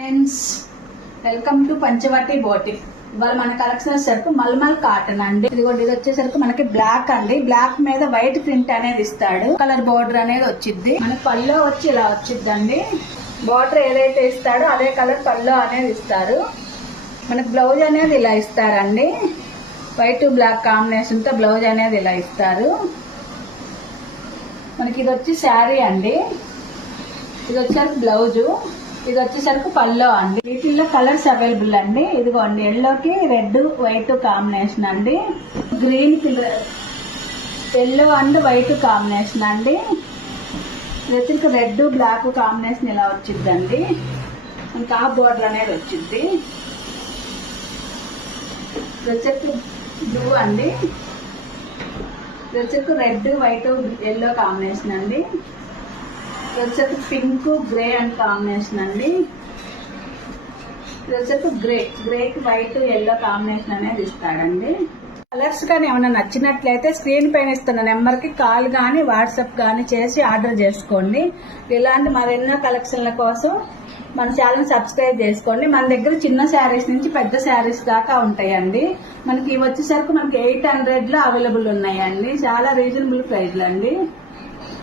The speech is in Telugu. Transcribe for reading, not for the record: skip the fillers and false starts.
Friends, welcome to Panchavati boutique. ఇవాళ మన కలెక్షన్ వచ్చేసరికి మల్మల్ కాటన్ అండి. ఇదిగోండి, ఇది వచ్చేసరికి మనకి బ్లాక్ అండి. బ్లాక్ మీద వైట్ ప్రింట్ అనేది ఇస్తాడు. కలర్ బోర్డర్ అనేది వచ్చింది. మనకి పల్లో వచ్చి ఇలా వచ్చిద్దండి. బోర్డర్ ఏదైతే ఇస్తాడో అదే కలర్ పల్లో అనేది ఇస్తారు. మనకి బ్లౌజ్ అనేది ఇలా ఇస్తారండి. వైట్ బ్లాక్ కాంబినేషన్ తో బ్లౌజ్ అనేది ఇలా ఇస్తారు. మనకి ఇది వచ్చి శారీ అండి. ఇది వచ్చేసరికి బ్లౌజు, ఇది వచ్చేసరికి పల్లో అండి. వీటిల్లో కలర్స్ అవైలబుల్ అండి. ఇదిగోండి, ఎల్లోకి రెడ్ వైట్ కాంబినేషన్ అండి. Green yellow and white combination అండి. ఇది వచ్చి రెడ్ బ్లాక్ కాంబినేషన్ ఇలా వచ్చిందండి. ఇంకా బోర్డర్ అనేది వచ్చింది. ఇది వచ్చేసి బ్లూ అండి. ఇది వచ్చేసి రెడ్ వైట్ ఎల్లో కాంబినేషన్ అండి. ఇది వచ్చేసి పింక్ గ్రే అండ్ కాంబినేషన్ అండి. ఇది వచ్చేసి గ్రేకి వైట్ ఎల్లో కాంబినేషన్ అనేది ఇస్తాడండి. కలర్స్ కానీ ఏమైనా నచ్చినట్లయితే స్క్రీన్ పైన ఇస్తున్న నెంబర్ కి కాల్ కానీ వాట్సాప్ కానీ చేసి ఆర్డర్ చేసుకోండి. ఇలాంటి మరెన్నో కలెక్షన్ల కోసం మన ఛానల్ సబ్స్క్రైబ్ చేసుకోండి. మన దగ్గర చిన్న శారీస్ నుంచి పెద్ద శారీస్ దాకా ఉంటాయండి. మనకి వచ్చేసరికి మనకి 800 లో అవైలబుల్ ఉన్నాయండి. చాలా రీజనబుల్ ప్రైస్లు అండి.